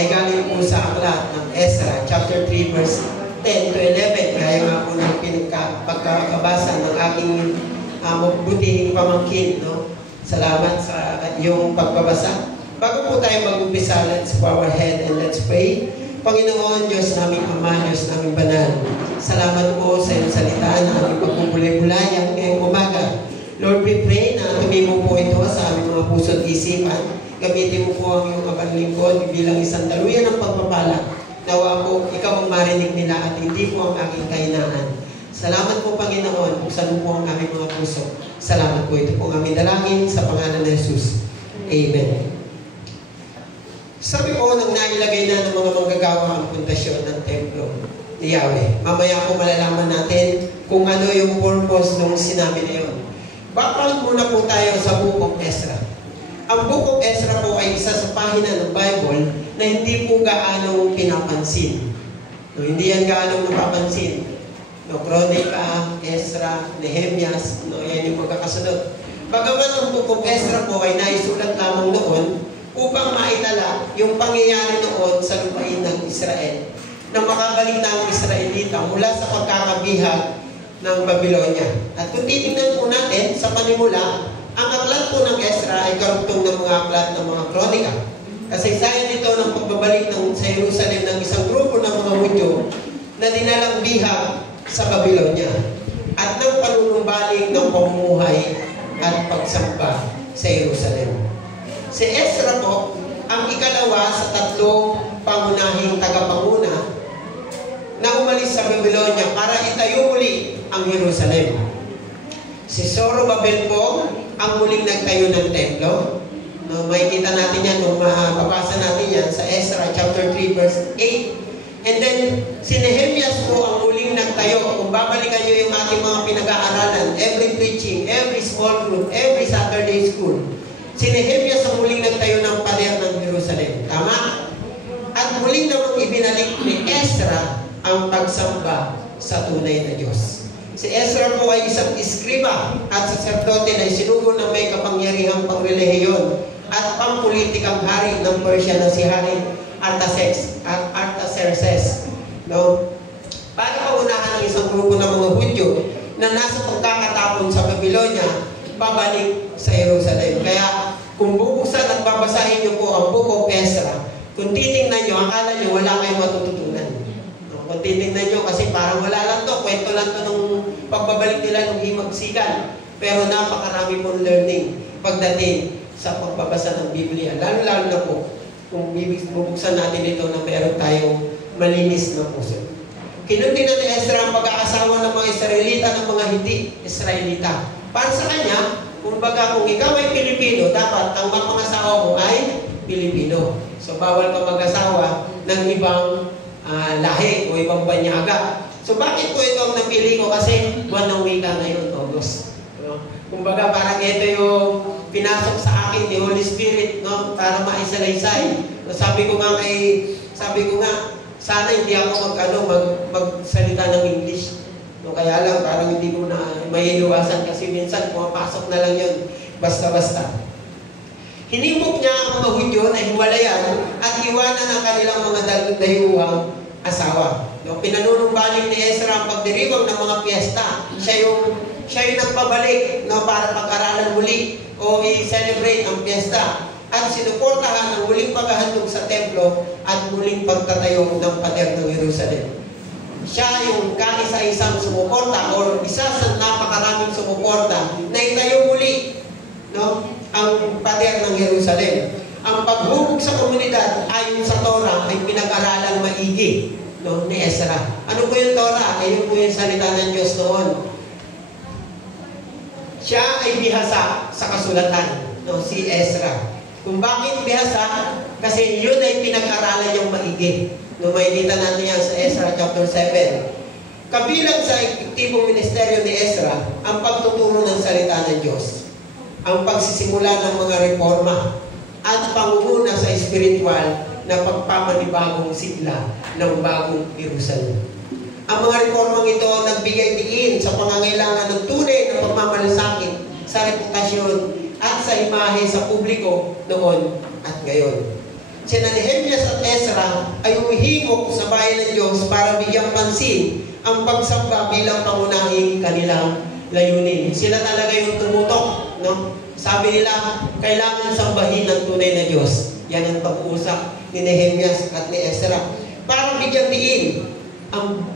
ay galing po sa aklat ng Ezra, chapter 3, verse 10 to 11. Kaya nga po ng pagkakabasa ng aking mabutihing pamangkin. No? Salamat sa iyong pagbabasa. Bago po tayo mag-umpisa, let's bow our head and let's pray. Panginoon, Diyos namin Ama, Diyos namin Banal, salamat po sa iyong salita na aming pagpupulay-pulayan ngayong umaga. Lord, we pray na tumimo po ito sa aming mga puso at isipan. Gamitin mo po ang iyong abang lingkod bilang isang daluyan ng pagpapala. Nawa po, ikaw ang marinig nila at hindi po ang aking kahinaan. Salamat po, Panginoon. Buksan mo po ang aming mga puso. Salamat po. Ito po ang aming dalangin sa pangalan ng Jesus. Amen. Sabi po nang nailagay na ng mga manggagawa ang pundasyon ng templo ni Yahweh. Mamaya po malalaman natin kung ano yung purpose ng sinabi na yun. Background muna po tayo sa Book of Ezra. Ang Book of Ezra po ay isa sa pahina ng Bible na hindi po gaano pinapansin. No, hindi yan gaano napapansin. No, Chronica, Ezra, Nehemias, no, yan yung magkakasunod. Bagaman ang Book of Ezra po ay naisulat lamang noon upang maitala yung pangyayari noon sa lupain ng Israel na makabalik na ang Israelita mula sa pagkakabihag ng Babylonia. At kung titingnan po natin sa panimula, ang aklat po ng Ezra ay karugtong ng mga aklat ng mga kronika. Kasaysayan dito ng pagbabalik sa Jerusalem ng isang grupo ng mga Hudyo na dinalang bihag sa Babylonia at ng panunumbalik ng pamumuhay at pagsamba sa Jerusalem. Si Ezra po ang ikalawa sa tatlong pangunahing tagapanguna na umalis sa Babylonia para itayo muli ang Jerusalem. Si Zorobabel po ang muling nagtayo ng templo. No, makikita natin yan, mababasa natin yan sa Ezra chapter 3 verse 8. And then, si Nehemias po ang muling nagtayo. Kung babalikan nyo yung ating mga pinag-aaralan, every preaching, every small group, every Saturday school, si Nehemias ang muling nagtayo ng pader ng Jerusalem. Tama? At muling namang ibinalik ni Ezra ang pagsamba sa tunay na Diyos. Si Ezra po ay isang iskriba at saserdote na isinugo ng may kapangyarihang pangrelihiyon at pampulitikang hari ng Persia na si Hari Artaxerxes. No? Para paunahan ng isang grupo ng mga Hudyo na nasa pagkakatapon sa Babylonia, pabalik sa Jerusalem. Kaya kung bubuksan at babasahin niyo po ang Book of Ezra, kung titingnan niyo, akala niyo wala kayong matututunan. No? Kung titingnan niyo, kasi parang wala lang to, kwento lang to nung pagbabalik nila ng himagsikan. Pero napakarami pong learning pagdating sa pagbabasa ng Biblia. Lalo-lalo na po, kung bubuksan natin ito na meron tayong malinis na puso. Kinundi na ni Ezra ang pag-aasawa ng mga Israelita ng mga hindi Israelita. Para sa kanya, kumbaga kung ikaw ay Pilipino, dapat ang mapangasawa mo ay Pilipino. So bawal ka mag-asawa ng ibang lahi o ibang banyaga. So bakit po ito ang napili ko? Kasi buwan ng wika ngayon, August. No? Kumbaga parang ito yung pinasok sa akin ni Holy Spirit, no? Para maisalaysay. So sabi ko nga, sana hindi ako magsalita ng English. No, kaya lang, parang hindi ko na maiiwasan kasi minsan pumapasok na lang yun basta-basta. Hinimok niya ang mga Hudyo na hiwalayan at iwanan ang kanilang mga dayuhang asawa. No, pinanunumbalik ni Ezra ang pagdiriwang ng mga piyesta. Siya yung nagpabalik, no, para pag-aralan muli o i-celebrate ang piyesta. At sinuportahan ang muling paghahandog sa templo at muling pagtatayo ng pader ng Jerusalem. Siya yung kaisa-isang sumuporta o isa sa napakaraming sumuporta na itayo muli, no, ang pader ng Jerusalem. Ang paghubog sa komunidad ayon sa Torah ay pinag-aralang maigi, no, ni Ezra. Ano po yung Torah? Ayun po yung salita ng Diyos noon. Siya ay bihasa sa kasulatan, no, si Ezra. Kung bakit bihasa? Kasi yun ay pinag-aralan yung maigi. No, makikita natin yan sa Ezra chapter 7. Kabilang sa epektibong ministeryo ni Ezra, ang pagtuturo ng salita ng Diyos, ang pagsisimula ng mga reforma, at pangunguna sa espiritual na pagpapanibagong sigla ng bagong Jerusalem. Ang mga reformang ito nagbigay diin sa pangangailangan ng tunay na pagmamalasakit sa reputasyon at sa imahe sa publiko noon at ngayon. sina Nehemias at Ezra ay umihimok sa bayan ng Diyos para bigyang pansin ang pagsamba bilang pangunahing kanilang layunin. Sila talaga yung tumutok, no? Sabi nila, kailangan sambahin ng tunay na Diyos. Yan ang pag-uusap ni Nehemias at ni Ezra. Para bigyang diin ang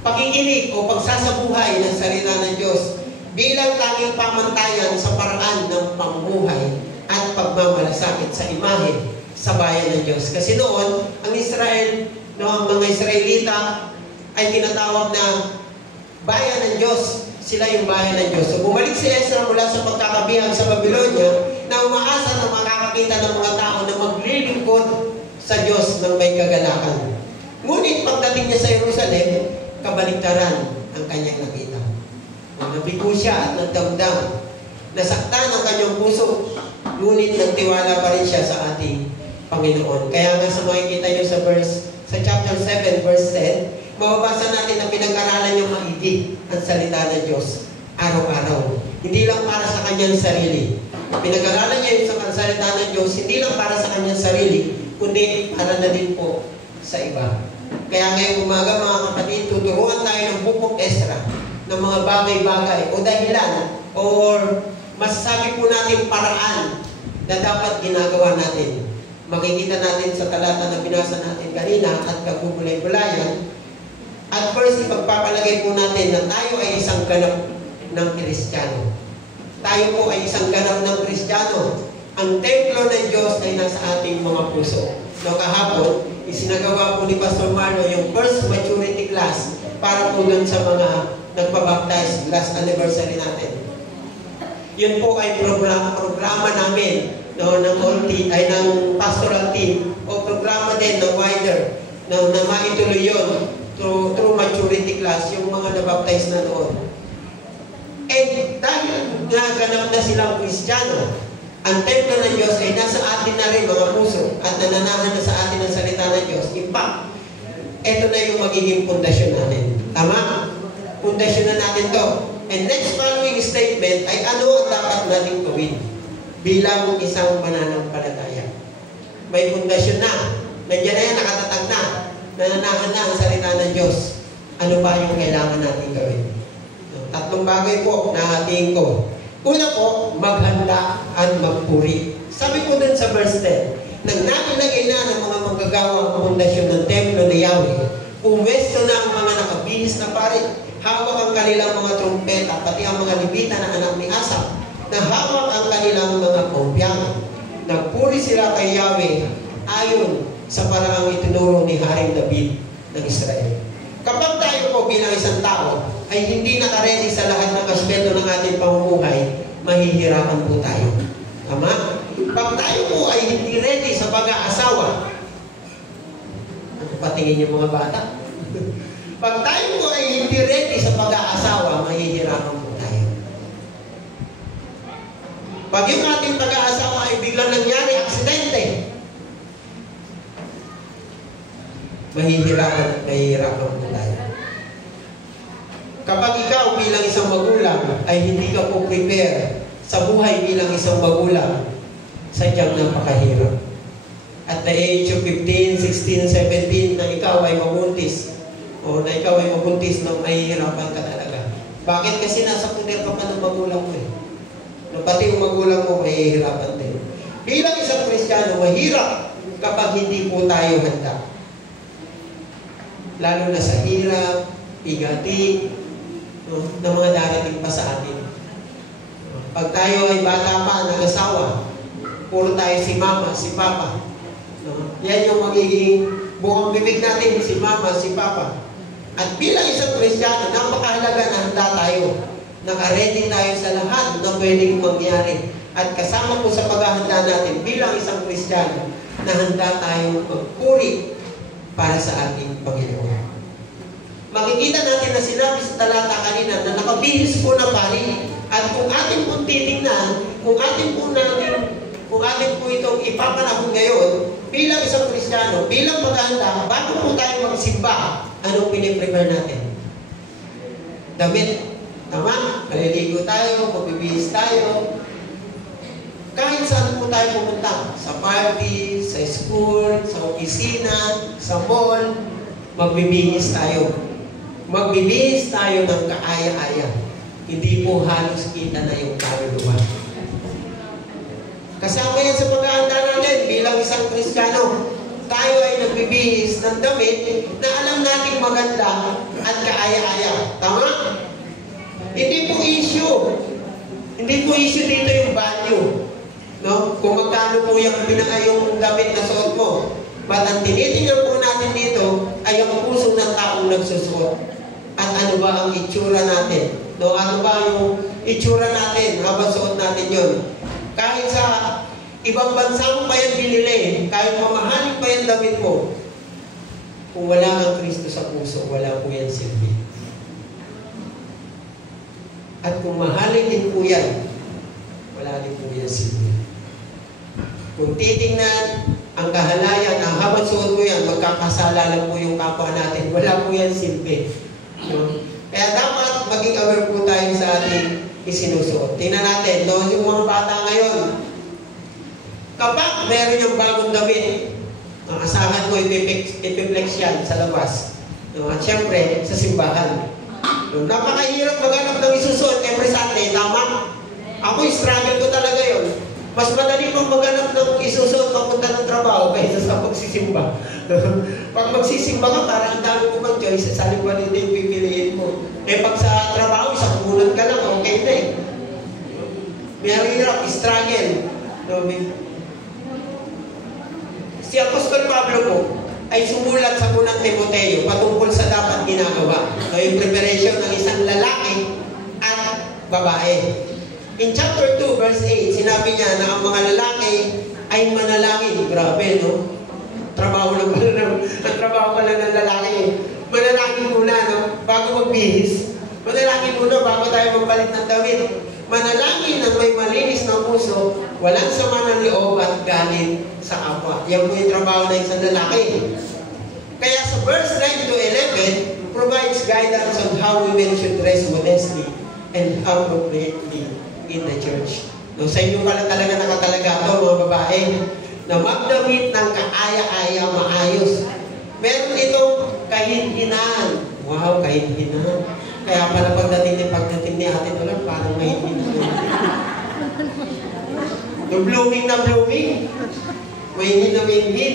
pakikinig o pagsasabuhay ng salita ng Diyos bilang tanging pamantayan sa paraan ng pamumuhay at pagmamalasakit sa imahe sa bayan ng Diyos. Kasi noon, ang Israel, ang mga Israelita ay tinatawag na bayan ng Diyos. Sila yung bayan ng Diyos. So bumalik si Ezra mula sa pagkakabihag sa Babylonia na umaasa na makakakita ng mga tao na maglilingkod sa Diyos ng may kagalakan. Ngunit pagdating niya sa Jerusalem, kabaligtaran ang kanyang nakita. Nabigo siya at nagdamdam. Nasaktan ang kanyang puso. Ngunit nagtiwala pa rin siya sa ating Panginoon. Kaya nga sa makikita niyo sa chapter 7, verse 10, mababasa natin na pinag-aralan niyang maigi ang salita ng Diyos araw-araw. Hindi lang para sa kanyang sarili. Pinag-aralan niya yung salita ng Diyos, hindi lang para sa kanyang sarili, kundi para na din po sa iba. Kaya ngayong umaga mga kapatid, tuturuan tayo ng Book of Ezra ng mga bagay-bagay o dahilan or masasabi po natin paraan na dapat ginagawa natin. Makikita natin sa talata na binasa natin kanina at kagugulay-gulayan. At first, ipagpapalagay po natin na tayo ay isang ganap ng Kristiyano. Tayo po ay isang ganap ng Kristiyano. Ang templo ng Diyos ay nasa ating mga puso. No, kahapon, isinagawa po ni Pastor Marlo yung first maturity class para po dun sa mga nagpabaptize, last anniversary natin. Yun po ay programa namin ng pastoral team o programa din ng wider na maituloy yun through maturity class, yung mga nabaptize na noon. And dahil ganap na silang Kristiyano, ang templo ng Diyos ay nasa atin na rin mga puso at nananahan na sa atin ang salita ng Diyos. In fact, ito na yung magiging pundasyon natin. Tama? Pundasyon na natin to. And next following statement ay ano ang dapat natin gawin bilang isang mananampalataya. May pundasyon na. Nandiyan na yan, nakatatag na. Nananahan na ang salita ng Diyos. Ano ba yung kailangan natin gawin? Tatlong bagay po na hatiin ko. Una po, maghanda at magpuri. Sabi ko dun sa verse 10, nang nakalagay na ng mga manggagawa ang pundasyon ng templo ni Yahweh, umwesto na ang mga nakabihis na pari, hawak ang kanilang mga trumpeta, pati ang mga Levita na anak ni Asaph, na hawak ang kanilang mga kompyang. Nagpuri sila kay Yahweh ayon sa paraang itinuro ni Haring David ng Israel. Kapag tayo po bilang isang tao ay hindi nakaredy sa lahat ng aspeto ng ating pamumuhay, mahihirapan po tayo. Tama? Pag tayo po ay hindi ready sa pag-aasawa, ano patingin yung mga bata? Pag tayo po ay hindi ready sa pag-aasawa, mahihirapan po tayo. Pag yung ating pag-aasawa ay biglang nangyari, aksidente, mahihirapan po tayo. Kapag ikaw bilang isang magulang ay hindi ka po prepare sa buhay bilang isang magulang, sadyang napakahirap. At the age of 15, 16, 17 na ikaw ay mabuntis o na ikaw ay mabuntis na mahihirapan ka talaga. Bakit? Kasi nasa puder ka pa ng magulang mo eh. No, pati yung magulang mo mahihirapan din. Bilang isang Kristiyano, mahirap kapag hindi po tayo handa. Lalo na sa hirap, igati, ng mga darating pa sa atin. Pag tayo ay bata pa, nag-asawa, puro tayo si mama, si papa. Yan yung magiging bukang bibig natin, si mama, si papa. At bilang isang Kristiyano, napakahalaga na handa tayo. Naka-ready tayo sa lahat na pwedeng mangyari. At kasama po sa paghahanda natin bilang isang Kristiyano, na handa tayong magpuri para sa ating Panginoon. Makikita natin na sinabi sa talata kanina na nakabihis po na pari. At kung atin pong titingnan, kung atin po itong ipapanahon ngayon, bilang isang Kristiyano, bilang maghahanda, bago po tayo magsimba, anong piniprepare natin? Damit. Tama? Maliligo tayo, magbibihis tayo. Kahit saan po tayo pumunta, sa party, sa school, sa opisina, sa mall, magbibihis tayo. Magbibihis tayo ng kaaya-aya. Hindi po halos kita na yung kaluluwa. Kasama yan sa pag-aanda natin bilang isang Kristiyano. Tayo ay nagbibihis ng damit na alam nating maganda at kaaya-aya. Tama? Hindi po issue. Hindi po issue dito yung value. No? Kung magkano po yung damit na suot mo. But ang tinitingnan po natin dito ay ang puso ng taong nagsusuot. At ano ba ang itsura natin? No? Ano ba yung itsura natin habang suot natin yun? Kahit sa ibang bansa mo pa yan binili, kahit mamahalin pa yung damit mo, kung wala ang Kristo sa puso, wala po yan silbi. At kung mahalin din po yan, wala din po yan silbi. Kung titingnan ang kahalayan, ang habang suot mo yan, magkakasala lang po yung kapwa natin, wala po yan silbi. No? Kaya dapat maging aware po tayo sa ating isinusuot. Tingnan natin, no? Yung mga bata ngayon, kapag meron yung bagong damit, ang asahan mo, ipiplex yan sa labas. No? At syempre, sa simbahan. No? Napakahirap maghanap ng isusuot every Sunday, tama? Ako, struggle ko talaga yun. Mas madali pang maghanap ng isusuot papunta ng trabaho kaysa sa pagsisimba. Pag magsisimba ka, parang ang dami mo bang choice, sa liwan hindi yung pipiliin mo. Eh pag sa trabaho, isang bulan ka lang, okay na eh. Meron hirap, struggle. No? Si Apostol Pablo po ay sumulat sa unang Timoteo patungkol sa dapat ginagawa. So, yung preparation ng isang lalaki at babae. In chapter 2, verse 8, sinabi niya na ang mga lalaki ay manalangin. Grabe, no? Trabaho pala ng lalaki. Manalangin muna, no? Bago magbihis. Manalangin muna bago tayo magpalit ng damit. Manalangin na may malinis na puso, walang sama ng loob at galit sa kapwa. Yan po yung trabaho ng isang lalaki. Kaya sa verse 9 to 11, provides guidance on how women should dress modestly and appropriately in the church. No, sa inyo pala talaga nakatalaga ito, mga babae, na magdamit ng kaaya-aya maayos. Meron itong kahinhinaan. Wow, kahinhinaan. Kaya pala pagdating ni Ate Nolan, parang mahinhinaan. No, blooming na blooming. Mahinhin na mahinhin.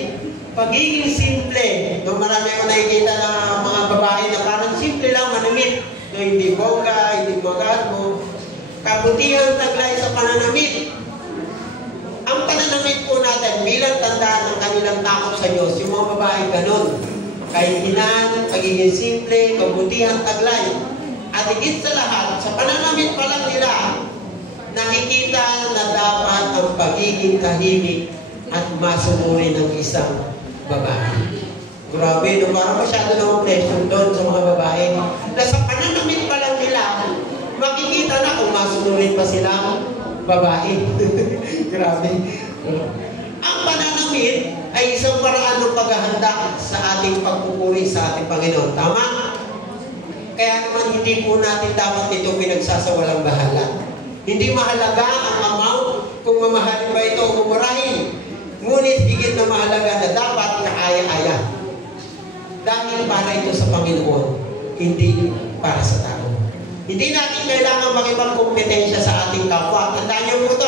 Pagiging simple. No, marami ako nakikita na mga babae na parang simple lang, manamit. No, hindi bongga, hindi magarbo. Kabutihan taglay sa pananamit. Ang pananamit po natin bilang tandaan ng kanilang takot sa Diyos, yung mga babae ganun. Kahinhinaan, pagiging simple, kabutihan taglay. At higit sa lahat, sa pananamit pa lang nila, nakikita na dapat ang pagiging tahimik at masumuri ng isang babae. Grabe, no? Parang masyado na pressure doon sa mga babae. Na sa pananamit pa lang nila, makikita na kung masunurin pa silang babae. Grabe. Ang pananamit ay isang paraan ng paghahanda sa ating pagpupuri sa ating Panginoon. Tama? Kaya naman hindi po natin dapat ito pinagsasawalang bahala. Hindi mahalaga ang amount kung mamahalin ba ito o mumurahin. Ngunit higit na mahalaga na dapat kaaya-aya. Dahil para ito sa Panginoon, hindi para sa tao. Hindi natin kailangan makipagkompetensya sa ating kapwa. Tandaan niyo po ito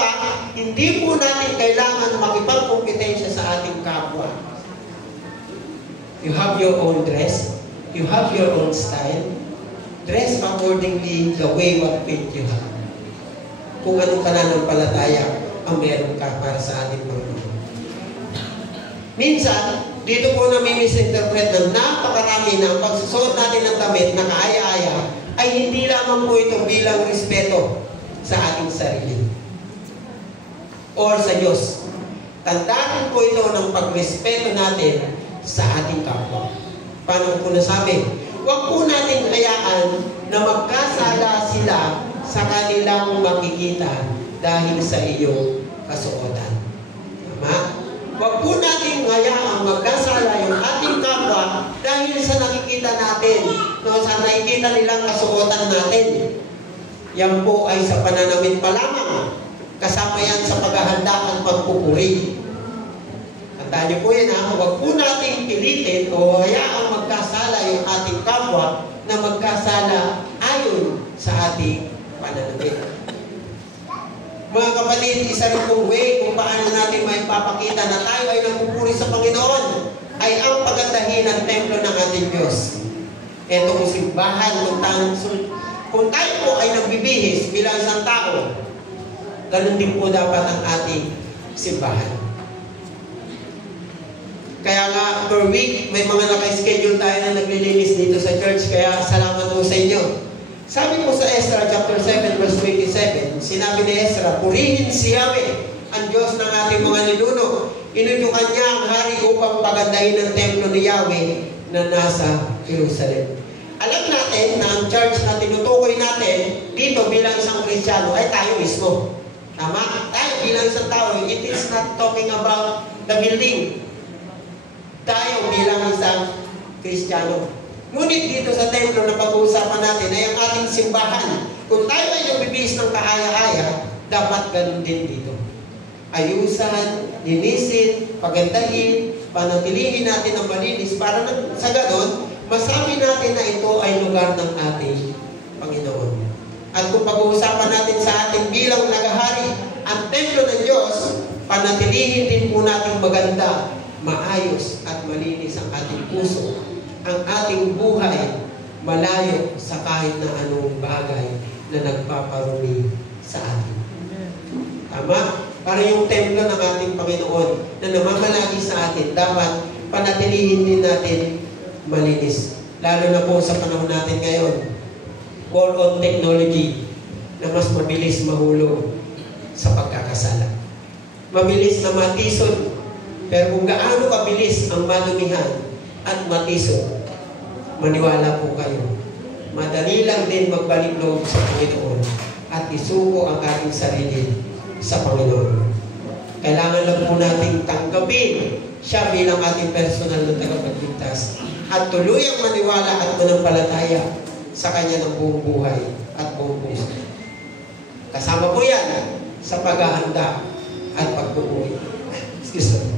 hindi po natin kailangan makipagkompetensya sa ating kapwa. You have your own dress. You have your own style. Dress accordingly the way what faith you have. Kung anong pananampalataya ang meron ka para sa ating Panginoon. Minsan, dito po nami-misinterpret ng napakarami na ang pagsusuot natin ng damit na kaaya-aya ay hindi lamang po ito bilang respeto sa ating sarili or sa Diyos. Tandaan po ito ng pagrespeto natin sa ating kapwa. Paano po nasabi? Huwag po natin hayaan na magkasala sila sa kanilang makikita dahil sa iyong kasuotan. Tama? Huwag po natin hayaang magkasala yung ating kapwa dahil sa nakikita natin, sa nakikita nilang kasuotan natin. Yan po ay sa pananamit pa lamang. Kasama yan sa paghahanda at pagpupuri. Tandaan niyo po yan ha, huwag po nating pilitin o hayaang magkasala yung ating kapwa na magkasala ayon sa ating pananamit. Mga kapatid, isa rin pong way kung paano natin maipapakita na tayo ay nagpupuri sa Panginoon ay ang pagandahin ng templo ng ating Diyos. Ito kung simbahan, kung tayo po ay nagbibihis bilang isang tao, ganun din po dapat ang ating simbahan. Kaya nga, per week, may mga naka-schedule tayo na naglilinis dito sa church. Kaya salamat po sa inyo. Sabi po sa Ezra chapter 7 verse 27, sinabi ni Ezra, purihin si Yahweh, ang Diyos ng ating mga ninuno. Inudyukan niya ang hari upang pagandahin ang templo ni Yahweh na nasa Jerusalem. Alam natin na ang church na tinutukoy natin dito bilang isang Kristiyano ay tayo mismo. Tama? Tayo bilang isang tao. It is not talking about the building. Tayo bilang isang Kristiyano. Ngunit dito sa templo na pag-uusapan natin ay ang ating simbahan. Kung tayo ay nagbibihis ng kahaya-haya, dapat ganun din dito. Ayusan, linisin, pagandahin, panatilihin natin ang malinis para sa ganon, masabi natin na ito ay lugar ng ating Panginoon. At kung pag-uusapan natin sa ating bilang nagahari, ang templo ng Diyos, panatilihin din po natin maganda, maayos at malinis ang ating puso, ang ating buhay, malayo sa kahit na anong bagay na nagpaparumi sa atin. Tama? Para yung templo ng ating Panginoon na namamalagi sa atin, dapat panatilihin din natin malinis. Lalo na po sa panahon natin ngayon, war on technology na mas mabilis mahulog sa pagkakasala. Mabilis na matisod. Pero kung gaano kabilis ang madumihan at matisod, maniwala po kayo, madali lang din magbalik loob sa Panginoon at isuko ang ating sarili sa Panginoon. Kailangan lang po nating tanggapin siya bilang ating personal na tagapagligtas at tuluyang maniwala at manampalataya sa Kanya ng buong buhay at buong puso. Kasama po yan sa paghahanda at pagpupuri. Excuse me.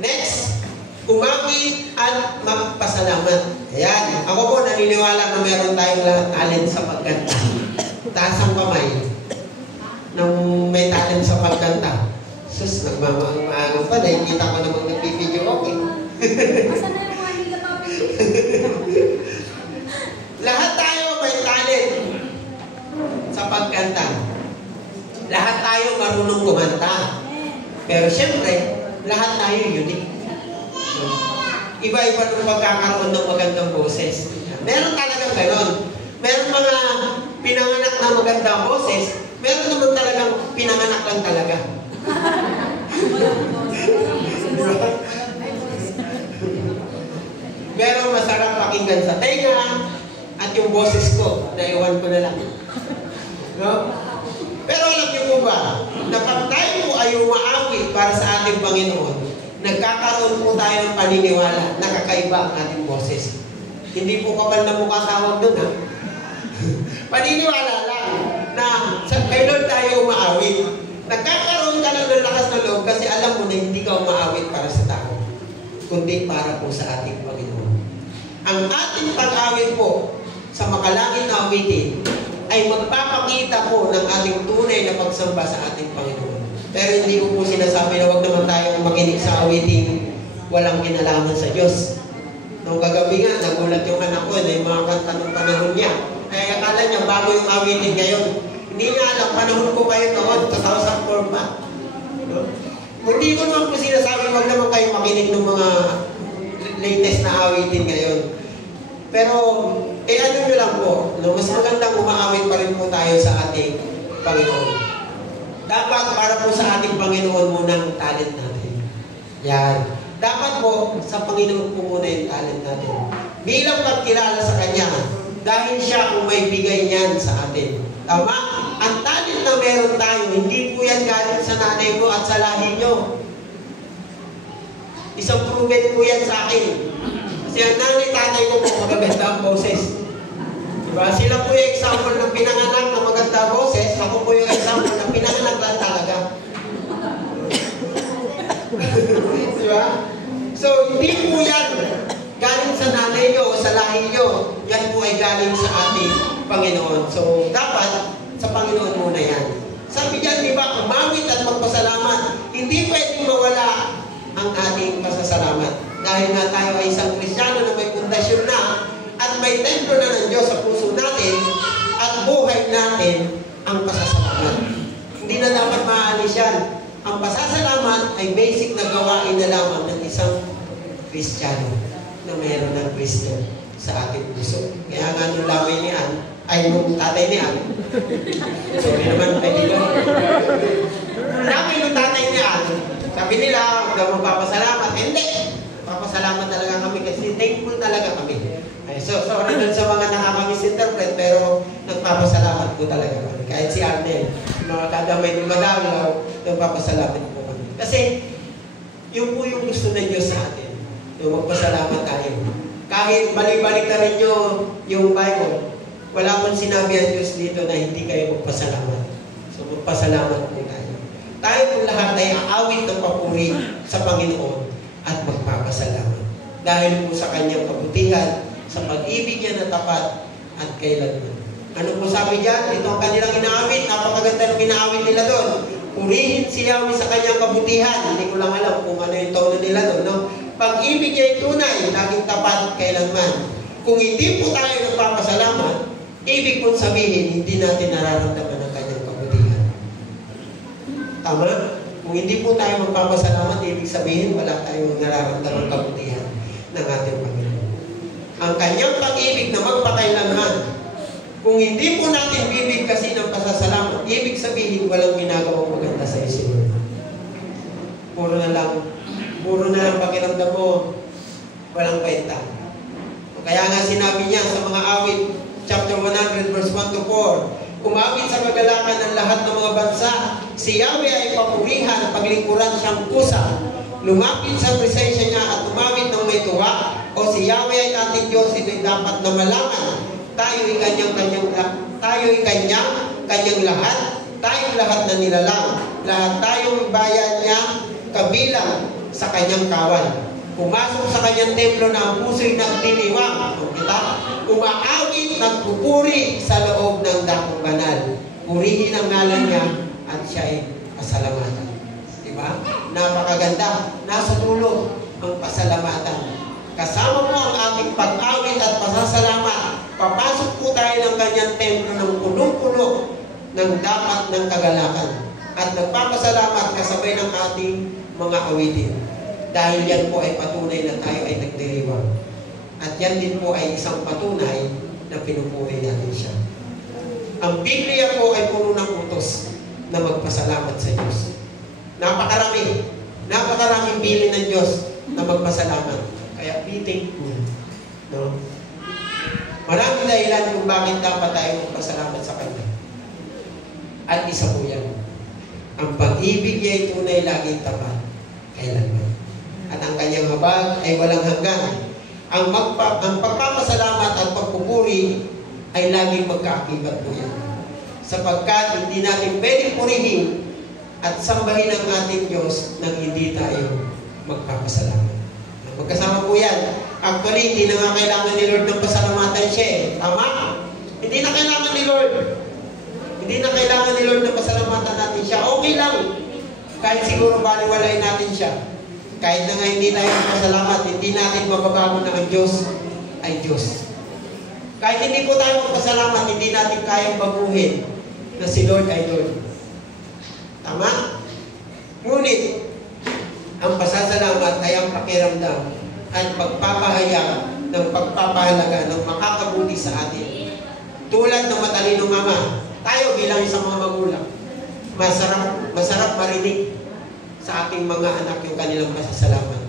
Next, umawit at magpasalamat. Ayan, ako po naniniwala na meron tayong lahat talent sa pagkanta. Taas ang kamay nang may talent sa pagkanta. Sus, nagmamaagang pa. Nakikita ko namang nag-video okay. Asan na yung mga hindi kapapit? Lahat tayo may talent sa pagkanta. Lahat tayo marunong kumanta. Pero siyempre, lahat tayo unique. Iba-iba ng pagkakaroon ng magandang boses. Meron talagang ganon. Meron mga pinanganak na magandang boses, meron naman talagang pinanganak lang talaga. Pero masarap pakinggan sa tenga at yung boses ko, naiwan ko na lang. No? Pero alam niyo po ba, na pag tayo po ay umaawit para sa ating Panginoon, nagkakaroon po tayo ng paniniwala na kakaiba ang ating boses. Hindi po kapal na mukha tawag doon, ha? Paniniwala lang na kay Lord tayo umaawit. Nagkakaroon ka lang ng lakas na loob kasi alam mo na hindi ka umaawit para sa tao, kundi para po sa ating Panginoon. Ang ating pag-awit po sa makalangit na awitin ay magpapakita po ng ating tunay na pagsamba sa ating Panginoon. Pero hindi ko po sinasabi na huwag naman tayong makinig sa awiting walang kinalaman sa Diyos. Nung kagabi nga, nagulat yung anak ko na yung mga kanta ng panahon niya. Kaya akala niya, bago yung awitin ngayon. Hindi niya alam, panahon ko kayo noon, 2004 pa. No? Hindi ko naman po sinasabi, huwag naman kayo makinig ng mga latest na awitin ngayon. Pero, ano nyo lang po, no? Mas magandang umaawit pa rin po tayo sa ating Panginoon. Dapat para po sa ating Panginoon muna ang talent natin. Yan. Dapat po sa Panginoon po muna yung talent natin. Bilang pagkilala sa Kanya, dahil siya ang may bigay niyan sa atin. Tama? Ang talent na meron tayo, hindi po yan galing sa nanay mo at sa lahi nyo. Isang proven po yan sa akin. Kasi ang nanay, tatay ko po magaganda ang boses. Diba? Sila po yung example ng pinanganak na maganda ang boses. Ako po yung example na pinanganak lang talaga. Diba? So, hindi po yan galing sa nanay nyo o sa lahi nyo. Yan po ay galing sa ating Panginoon. So, dapat sa Panginoon muna yan. Sabi diyan, di ba, umawit at magpasalamat. Hindi pwedeng mawala ang ating pasasalamat. Dahil nga tayo ay isang Kristiyano na may pundasyon na at may templo na ng Diyos sa puso natin at buhay natin ang pasasalamat. Hindi na dapat maalis yan. Ang pasasalamat ay basic na gawain na lamang ng isang Kristiyano na mayroon ng Kristo sa ating puso. Kaya nga nung laway ni Ann, ay nung tatay ni Ann, sorry naman, ay dito. Laway nung tatay ni Ann, sabi nila, huwag daw magpapasalamat. Hindi! Papasalamat talaga kami kasi thankful talaga kami. Ay, so, sorry dun sa mga nakakamisinterpret, pero nagpapasalamat po talaga kami. Kahit si Arnel, mga kadamay ni Madalaw, nagpapasalamat po kami. Kasi, yun po yung gusto ng Diyos sa atin. Yung magpasalamat tayo. Kahit balik-balik na rin yung Bible, wala pong sinabi ang Diyos dito na hindi kayo magpasalamat. So, magpasalamat po tayo. Tayo po lahat ay aawit ng papuri sa Panginoon at magpapasalamat. Dahil po sa kanyang kabutihan, sa pag-ibig niya na tapat at kailanman. Ano po sabi diyan? Ito ang kanilang inaawit. Napakaganda ng inaawit nila doon. Purihin si Yahweh sa kanyang kabutihan. Hindi ko lang alam kung ano yung tono nila doon. No? Pag-ibig niya ay tunay, laging tapat kailanman. Kung hindi po tayo nagpapasalamat, ibig kong sabihin, hindi natin nararamdaman ang kanyang kabutihan. Tama? Kung hindi po tayo magpapasalamat, ibig sabihin, wala tayong nararamdaman ang kabutihan ng ating Panginoon. Ang kanyang pag-ibig na magpakailanman, kung hindi po natin bibigkasin ng pasasalamat, ibig sabihin, walang ginagawang maganda sa isip. Puro na lang pakiramdam mo, walang kwenta. Kaya nga sinabi niya sa mga awit, chapter 100, verse 1 to 4, umawit sa kagalakan ng lahat ng mga bansa, si Yahweh ay papurihan, paglingkuran siyang kusa, lumapit sa presensya niya at umawit ng may tuwa, o si Yahweh ay ating Diyos, ito'y dapat na malaman. Tayo'y kanyang lahat, tayong lahat na nilalang, lahat tayong bayan niya, kabilang sa kanyang kawal. Pumasok sa kanyang templo na ang puso'y nagdiliwang. Umaawit, nagpupuri sa loob ng dakong banal. Purihin ang ngalan niya at siya'y pasalamatan. Diba? Napakaganda. Nasa dulo ang pasalamatan. Kasama mo ang ating pag-awit at pasasalamat. Papasok po tayo ng kanyang templo ng punong-puno ng dapat ng kagalakan. At nagpapasalamat kasabay ng ating mga awitin. Dahil yan po ay patunay na tayo ay nagdiriwang. At yan din po ay isang patunay na pinupuri natin siya. Ang Biblia po ay puno ng utos na magpasalamat sa Diyos. Napakaraming bilin ng Diyos na magpasalamat. Kaya be thankful. No? Maraming dahilan kung bakit dapat tayo magpasalamat sa Kanya. At isa po yan. Ang pag-ibig niya ay tunay laging tapat. Kailanman. At ang kanyang habag ay walang hanggan. Ang pagpapasalamat at pagpupuri ay laging magkaakibat po yan. Sapagkat hindi natin pwedeng purihin at sambahin ang ating Diyos nang hindi tayo magpapasalamat. Magkasama po yan. Actually, hindi na nga kailangan ni Lord ng pasalamatan siya. Tama? Hindi na kailangan ni Lord. Hindi na kailangan ni Lord ng pasalamatan natin siya. Okay lang. Kahit siguro baliwalain natin siya. Kahit na nga hindi tayo magpasalamat, hindi natin mababago na ang Diyos ay Diyos. Kahit hindi po tayo magpasalamat, hindi natin kayang baguhin na si Lord ay Lord. Tama? Ngunit, ang pasasalamat ay ang pakiramdam at pagpapahayag ng pagpapahalaga ng makakabuti sa atin. Tulad ng matalinong ama, tayo bilang isang mga magulang, masarap marinig sa ating mga anak yung kanilang pasasalamat.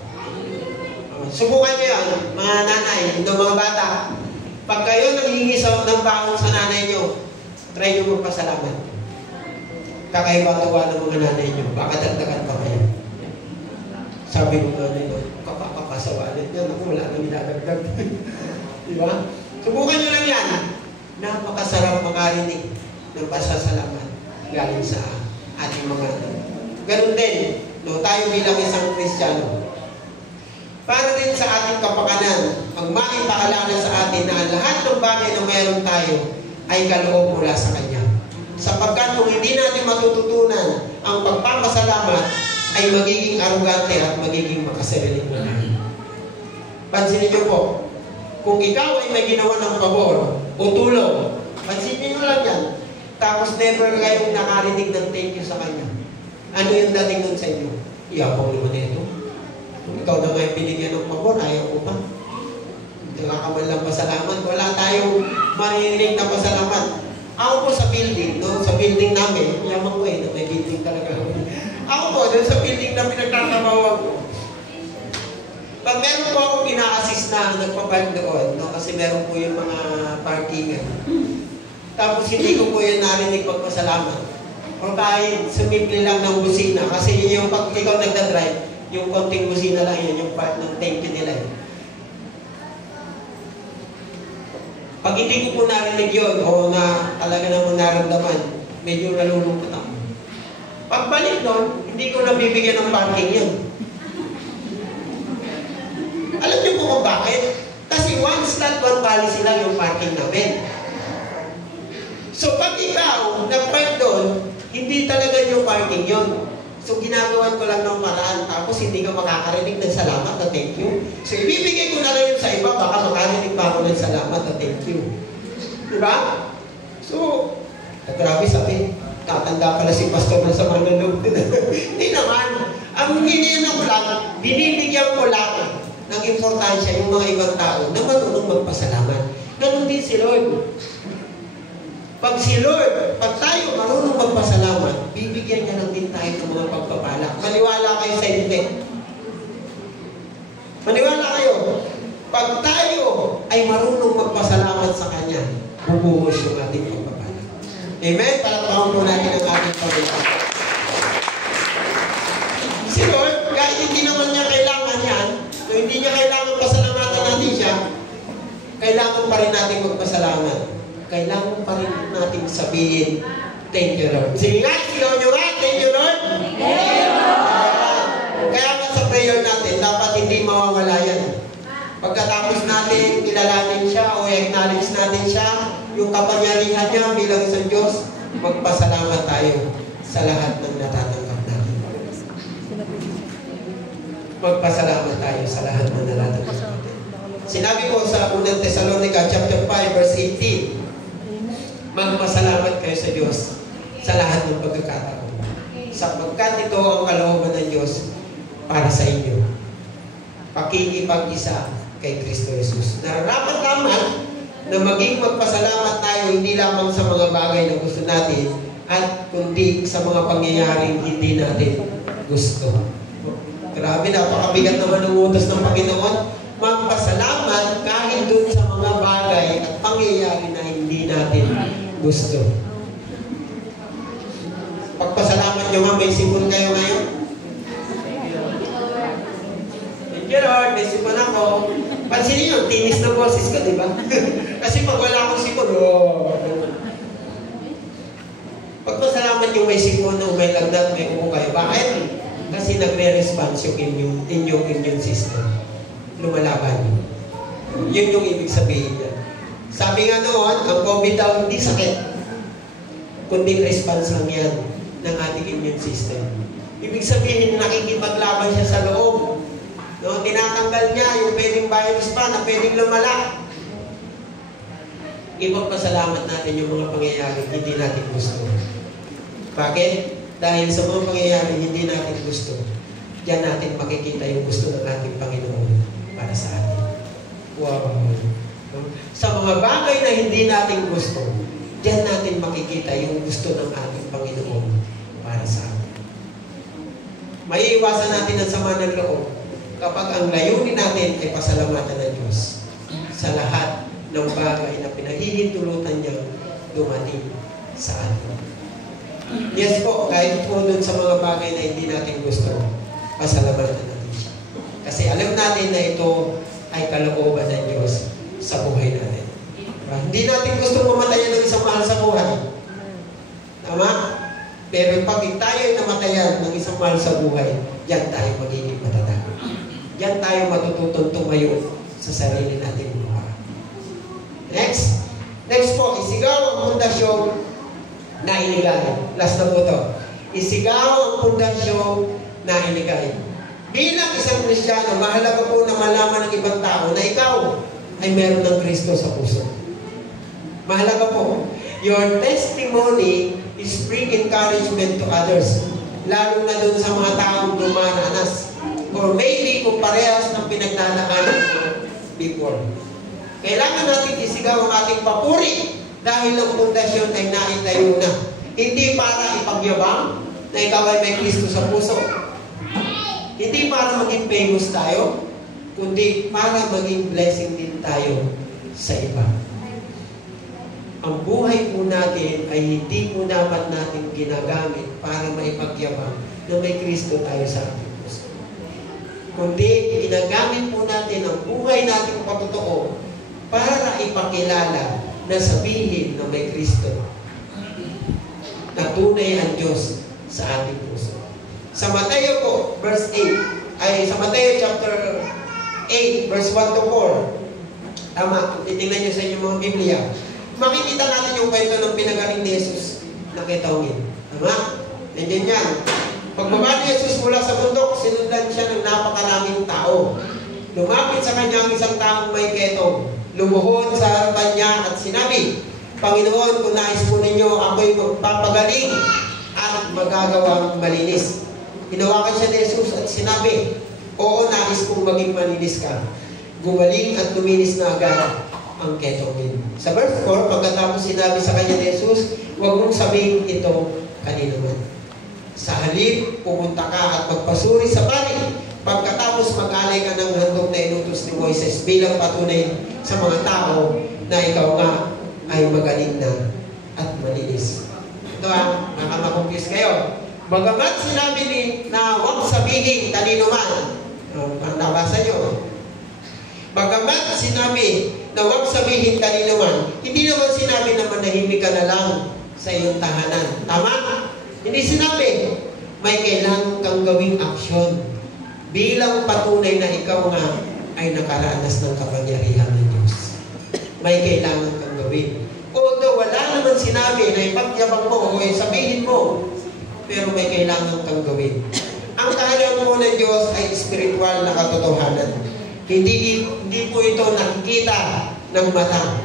Subukan nyo yan, mga nanay, ng mga bata. Pag kayo nanghingi ng baon sa nanay nyo, try nyo magpasalamat. Kakaiba-tawa ng mga nanay nyo, baka dagdagan pa kayo. Sabi ng nanay nyo, kaka baka sa wallet niya, naku, wala nang idadagdag. Di ba? Subukan nyo lang yan. Napakasarap makarinig ng pasasalamat galing sa ating mga ganun din, no, tayo bilang isang Kristiyano. Para din sa ating kapakanan, ang maipaalala sa atin na lahat ng bagay na mayroon tayo ay kaloob mula sa Kanya. Sapagkat kung hindi natin matututunan ang pagpapasalamat, ay magiging arugante at magiging makasariling manahin. Pansinin niyo po, kung ikaw ay may ginawa ng pabor o tulong, pansinin niyo lang yan, tapos never kayong nakarinig ng thank you sa Kanya. Ano yung dating nun sa inyo? Iyapang naman ito. Kung ikaw na may binigyan ng pabor, ayaw ko pa. Hindi ka man lang pasalamat. Wala tayong marinig na pasalamat. Ako po sa building, no? Sa building namin, yaman ko na may building talaga. Ako po, doon sa building na pinagtatrabawan ko. Pag meron po akong ina-assist na nagpapark doon, no? Kasi meron po yung mga parkingan. Tapos hindi ko po yun narinig pagpasalamat. O kahit sumimple lang ng busina. Kasi yun yung pag ikaw nagdadrive, yung konting busina lang yun, yung part ng thank you nila yun. Pag hindi ko po narinig yun, o na talaga namang naramdaman, medyo nalulungkot ako. Pagbalik doon, hindi ko nabibigyan ng parking yun. Alam niyo po kung bakit? Kasi one slot, one policy lang yung parking namin. So pag ikaw nag-park doon, hindi talaga yung parking yun. So ginagawan ko lang ng paraan, tapos hindi ka makakarinig ng salamat na thank you. So ibibigay ko na lang yun sa iba, baka makarinig pa ako ng salamat na thank you. Diba? So, grabe sabi, tatanda pala si pastor na sa mga loob. Hindi naman. Ang hinihinan ko lang, binibigyan ko lang ng importansya yung mga ibang tao na marunong magpasalamat. Ganon din si Lord. Pag si Lord, pag tayo marunong magpasalamat, bibigyan niya lang din tayo ng mga pagpapala. Maniwala kayo sa hindi. Maniwala kayo. Pag tayo ay marunong magpasalamat sa Kanya, bubuhos yung ating pagpapala. Amen? Palakpakan po natin ang ating Panginoon. Si Lord, kahit hindi naman niya kailangan yan, kung hindi niya kailangan pasalamatan natin siya, kailangan pa rin natin magpasalamat. Kailangan pa rin natin sabihin, thank you, Lord. Sige nga, sigaw nyo nga, thank you, Lord. Thank you, Lord. Kaya nga sa prayer natin, dapat hindi mawawala yan. Pagkatapos natin, kilalanin siya o acknowledge natin siya, yung kapangyarihan niya bilang isang Diyos, magpasalamat tayo sa lahat ng natatanggap natin. Magpasalamat tayo sa lahat ng natatanggap natin. Sinabi ko sa unang Thessalonica chapter 5 verse 18, magpasalamat kayo sa Diyos sa lahat ng pagkakataon. Sapagkat ito ang kalooban ng Diyos para sa inyo. Pakikipag-isa kay Kristo Jesus. Nararapat lamang na maging magpasalamat tayo hindi lamang sa mga bagay na gusto natin at kundi sa mga pangyayaring hindi natin gusto. Grabe, napakabigat naman ng utos ng Panginoon. Magpasalamat kahit dun sa mga bagay at pangyayari na hindi natin gusto. Pagpasalamat nyo nga, may sipon kayo ngayon. Thank you, Lord. May sipon ako. Pansinin nyo, tinis na boses ko, di ba? Kasi pag wala akong sipon, pagpasalamat nyo may sipon o may lagnat, may upo kayo. Bakit? Kasi nagre-response yung inyong immune system. Lumalaban. Yun yung ibig sabihin niya. Sabi nga noon, ang COVID daw hindi sakit, kundi response lang yan ng ating immune system. Ibig sabihin, nakikipaglaban siya sa loob. No? Tinatanggal niya yung pwedeng virus pa na pwedeng lumala. Ipagpasalamat natin yung mga pangyayari hindi natin gusto. Bakit? Dahil sa mga pangyayari hindi natin gusto, diyan natin makikita yung gusto ng ating Panginoon para sa atin. Wow! Sa mga bagay na hindi natin gusto, diyan natin makikita yung gusto ng ating Panginoon para sa atin. Maiiwasan natin ang sama ng loob kapag ang layunin natin ay pasalamatan ng Diyos sa lahat ng bagay na pinahihintulutan niya dumating sa atin. Yes po, kahit po dun sa mga bagay na hindi natin gusto, pasalamatan natin siya. Kasi alam natin na ito ay kalooban ng Diyos sa buhay natin. Hindi natin gusto mamatayan ng isang mahal sa buhay. Tama? Pero pag tayo ay namatayan ng isang mahal sa buhay, diyan tayo magiging matatag. Diyan tayo matututong tumayo sa sarili natin buhay. Next. Next po, isigaw ang pundasyong na iligay. Last na po ito. Isigaw ang pundasyong na iligay. Bilang isang Kristiyano, mahalaga po na malaman ng ibang tao na ikaw ay meron ng Kristo sa puso. Mahalaga po. Your testimony is bring encouragement to others. Lalo na dun sa mga taong dumaranas. Or maybe kung parehas ng pinagdadaanan before. Kailangan natin isigaw ang ating papuri dahil ang pundasyon ay naitayo na. Hindi para ipagyabang na ikaw ay may Kristo sa puso. Hindi para maging famous tayo, kundi para maging blessing din tayo sa iba. Ang buhay po natin ay hindi po dapat natin ginagamit para maipagyabang na may Kristo tayo sa ating puso. Kundi ginagamit po natin ang buhay natin patotoo para ipakilala na sabihin na may Kristo na tunay ang Diyos sa ating puso. Sa Mateo po, verse 8, sa Mateo chapter 8, verse 1 to 4, tama, kung titignan nyo sa inyong mga Biblia, makikita natin yung kwento ng pinagaling ni Jesus na kitawin. Tama? Nandiyan yan. Pagbaba ni Jesus mula sa bundok, sinundan siya ng napakaraming tao. Lumapit sa kanya ang isang taong may ketong. Lumuhod sa harapan niya at sinabi, Panginoon, kung nais po ninyo, ako'y magpapagaling at magagawang malinis. Hinawakan siya ni Jesus at sinabi, Oo, nais kong maging malinis ka. Gumaling at luminis na agad ang ketong din. Sa verse 4, pagkatapos sinabi sa kanya ni Jesus, huwag mong sabihin ito kanino man. Sa halip, pumunta ka at magpasuri sa panig. Pagkatapos mag-alay ka ng handog na inutos ni Moises bilang patunay sa mga tao na ikaw nga ay magaling na at malinis. Ito nakamakumpis kayo. Bagamat sinabi ni na huwag sabihin kanino man. Ang nabasa nyo. Bagamat sinabi na huwag sabihin kanino man, hindi naman sinabi na manahimik ka na lang sa iyong tahanan. Tama? Hindi sinabi, may kailangan kang gawing aksyon bilang patunay na ikaw nga ay nakaranas ng kapangyarihan ng Diyos. May kailangan kang gawin. Although wala naman sinabi na ipagyabang mo o sabihin mo, pero may kailangan kang gawin. Ang kaharian mo ng Diyos ay spiritual na katotohanan. Hindi po ito nakikita ng mata.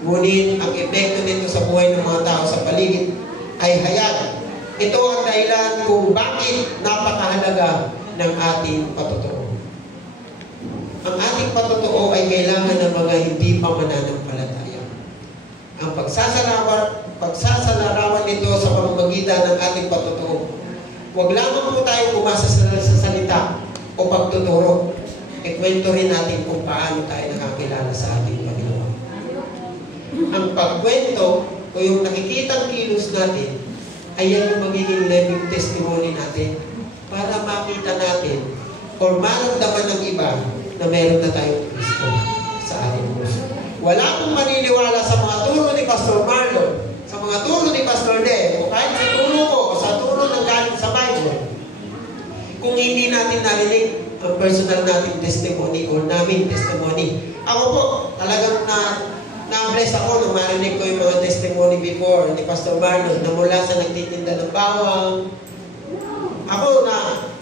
Ngunit ang epekto nito sa buhay ng mga tao sa paligid ay hayag. Ito ang dahilan kung bakit napakahalaga ng ating patotoo. Ang ating patotoo ay kailangan ng mga hindi pa mananampalataya. Ang pagsasalarawan nito sa pamamagitan ng ating patotoo. Huwag lamang po tayo umasa sa salita o pagtuturo. Ikwento rin natin kung paano tayo nakakilala sa ating Panginoon. Ang pagkwento o yung nakikitang kilos natin ay yan yung magiging living testimony natin para makita natin o maramdaman ng iba na meron na tayong Kristo sa ating puso. Wala pong maniniwala sa mga turo ni Pastor Marlon, sa mga turo ni Pastor De, o kahit sa turo ko o sa turo ng galing sa Bible, kung hindi natin narinig ang personal nating testimony o namin testimony. Ako po, talagang na-bless ako nung marinig ko yung mga testimony before ni Pastor Marlon na mula sa nagtitinda ng bawang. Ako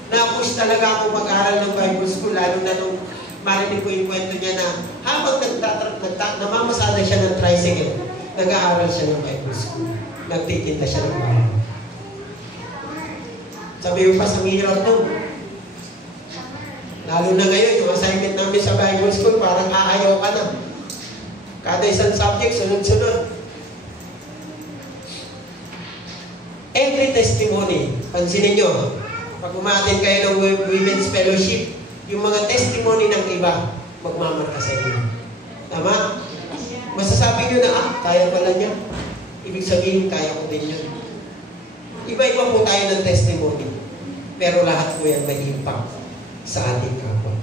na-push talaga ako mag-aral ng Bible School, lalo na nung marinig ko yung kwento niya na habang namamasada siya ng tricycle, nag-aaral siya ng Bible School. Nagtitinda siya ng bawang. Sabi ko pa sa hirap nun. Lalo na ngayon, yung assignment namin sa Bible School, parang aayaw ka na. Kada isang subject, sunod-sunod. Every testimony, pansinin nyo, pag umatin kayo ng Women's Fellowship, yung mga testimony ng iba, magmamarka sa inyo. Tama? Masasabi nyo na, kaya pala niya. Ibig sabihin, kaya ko din yan. Iba-iba po tayo ng testimony. Pero lahat po yan may impact sa ating kapwa.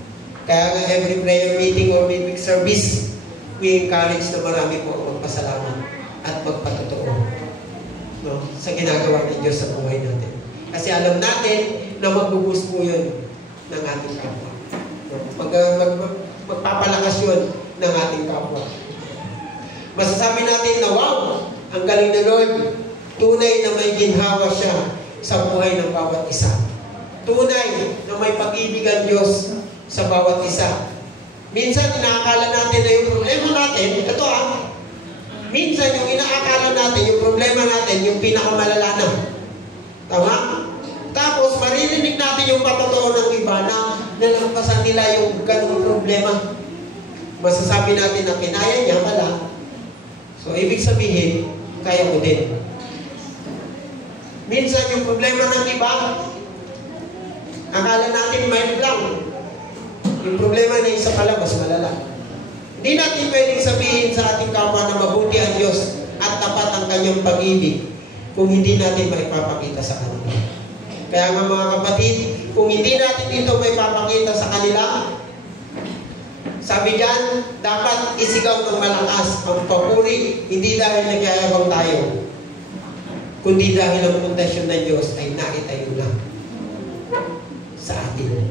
Kaya nga every prayer meeting or midweek service, we encourage na marami po ang magpasalamat at magpatotoo, no, sa ginagawa ng Diyos sa buhay natin. Kasi alam natin na magbubus po yun ng ating kapwa. No? Magpapalakas yun ng ating kapwa. Masasabi natin na wow, ang galing na Lord, tunay na may ginhawa siya sa buhay ng bawat isa. Tunay na may pag-ibig ang Diyos sa bawat isa. Minsan, inaakala natin na yung problema natin, ito minsan yung inaakala natin, yung problema natin, yung pinakamalala na. Tama? Tapos, maririnig natin yung patotoo ng iba na nalampasan nila yung ganung problema. Masasabi natin na kinaya niya pala. So, ibig sabihin, kaya ko din. Minsan, yung problema ng iba, akala natin mild lang. Yung problema na isa pala, mas malala. Hindi natin pwedeng sabihin sa ating kapwa na mabuti ang Diyos at tapat ang kanyang pag-ibig kung hindi natin maipapakita sa kanila. Kaya nga mga kapatid, kung hindi natin ito maipapakita sa kanila, sabi diyan, dapat isigaw ng malakas ang papuri, hindi dahil nagyayabang tayo, kundi dahil ang pundasyon ng Diyos ay naitayo na sa atin.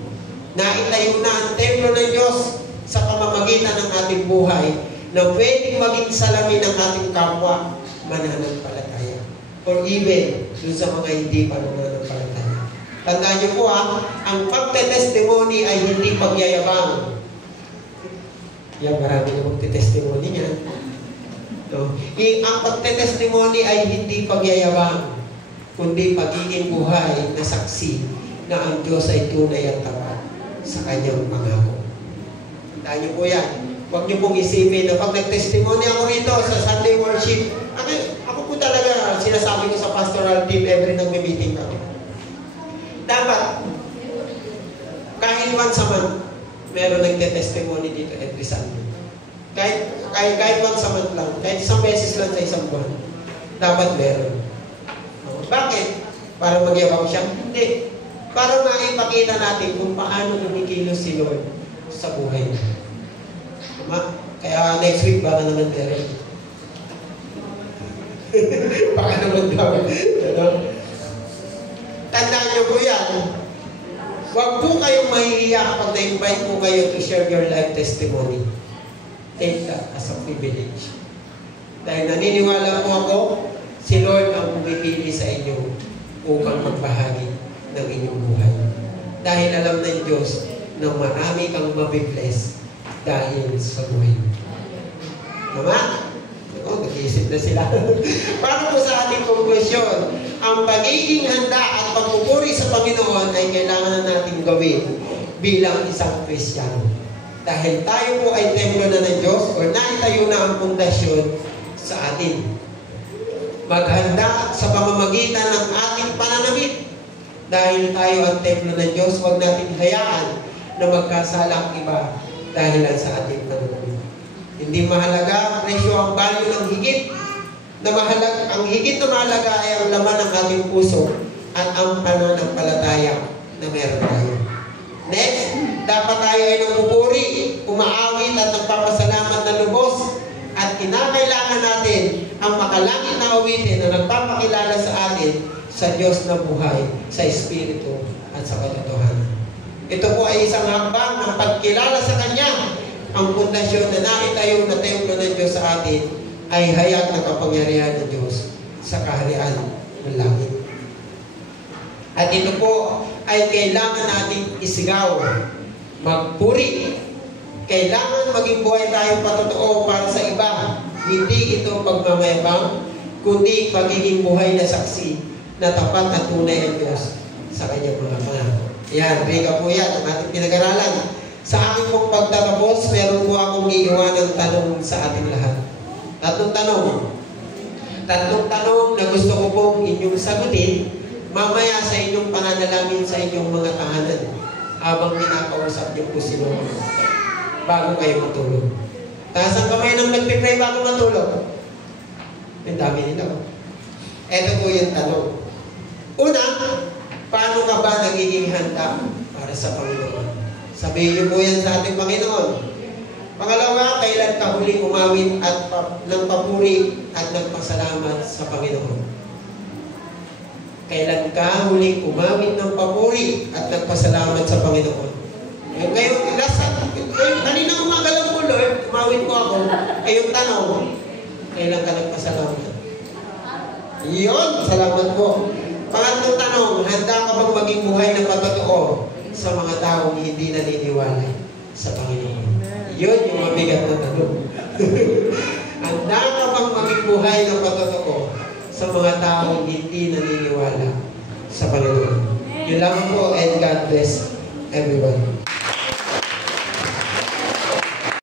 Naitayo na ang templo ng Diyos sa pamamagitan ng ating buhay na pwedeng maging salamin ng ating kapwa mananampalataya. Or even, dun sa mga hindi pa nananampalataya. Tandaan niyo po ang pagtetestimony ay hindi pagyayabang. Yan, marami na magtetestimony niyan. No? Ang pagtetestimony ay hindi pagyayabang, kundi pagiging buhay na saksi na ang Diyos ay tunay at tapat sa kanyang pangako. Tandaan niyo po yan. Huwag niyo pong isipin na pag nag-testimony ako rito sa Sunday worship, ako po talaga sinasabi ko sa pastoral team every nag-meeting kami. Dapat, kahit once a month, meron nagte-testimony dito every Sunday. Kahit once a month lang, kahit isang beses lang sa isang buwan, dapat meron. Bakit? Para magyabang siya? Hindi. Para maipakita natin kung paano kumikilos si Lord sa buhay niya. Kaya next week, baka naman meron. Baka naman daw. Tandaan niyo po yan. Huwag po kayong mahihiya kapag na-invite po kayo to share your life testimony. Take that as a privilege. Dahil naniniwala po ako, si Lord ang pumipili sa inyo upang magbahagi ng inyong buhay. Dahil alam ng Diyos na marami kang mabibless dahil sa buhay. Tama? Nag-iisip na sila. Para po sa ating konklusyon, ang pagiging handa at pagpupuri sa Panginoon ay kailangan na natin gawin bilang isang Kristiyano. Dahil tayo po ay templo na ng Diyos o naitayo na ang pundasyon sa atin. Maghanda sa pamamagitan ng ating pananamit. Dahil tayo ang templo ng Diyos, huwag natin hayaan na magkasala ang iba dahil sa ating pananamit. Hindi mahalaga, presyo ang value ng higit. Ang higit na mahalaga ay ang laman ng ating puso at ang pananampalataya na meron tayo. Next, dapat tayo ay nagpupuri, umaawit at nagpapasalamat na lubos at kinakailangan natin ang makalangit na awitin na nagpapakilala sa atin sa Diyos na buhay, sa Espiritu at sa katotohanan. Ito po ay isang hakbang ng pagkilala sa Kanya. Ang pundasyon na naitayo na templo ng Diyos sa atin ay hayag na kapangyarihan ng Diyos sa kaharian ng langit. At ito po ay kailangan nating isigaw, magpuri. Kailangan maging buhay tayo patotoo para sa iba. Hindi ito pagmamayabang, kundi pagiging buhay na saksi na tapat at tunay ang Diyos sa kanyang mga pangako. Yan, rika po yan ang ating pinag-aralan. Sa aking pong pagtatapos, meron po akong iiwanang tanong sa ating lahat. Tatlong tanong na gusto ko pong inyong sagutin mamaya sa inyong pananalangin sa inyong mga tahanan habang kinakausap niyo po si Lord bago kayo matulog. Taas ang kamay ng nagpipray bago matulog. Ang dami nila. Ito po yung tanong. Una, paano ka ba nagiging handa para sa Panginoon? Sabihin niyo po yan sa ating Panginoon. Pangalawa, kailan ka huling umawit at ng papuri at nagpasalamat sa Panginoon? Kailan ka huling umawit ng papuri at nagpasalamat sa Panginoon? Ngayon, kanina umaga lang po, Lord, umawit po ako. Yung tanong, kailan ka nagpasalamat? Iyon, salamat po. Pangatlong tanong, handa ka bang maging buhay na patotoo sa mga taong hindi naniniwala sa Panginoon? Yun yung mabigat na tanong. Handa ka bang maging buhay na patotoo sa mga taong hindi naniniwala sa Panginoon? Yun lang po, and God bless everyone.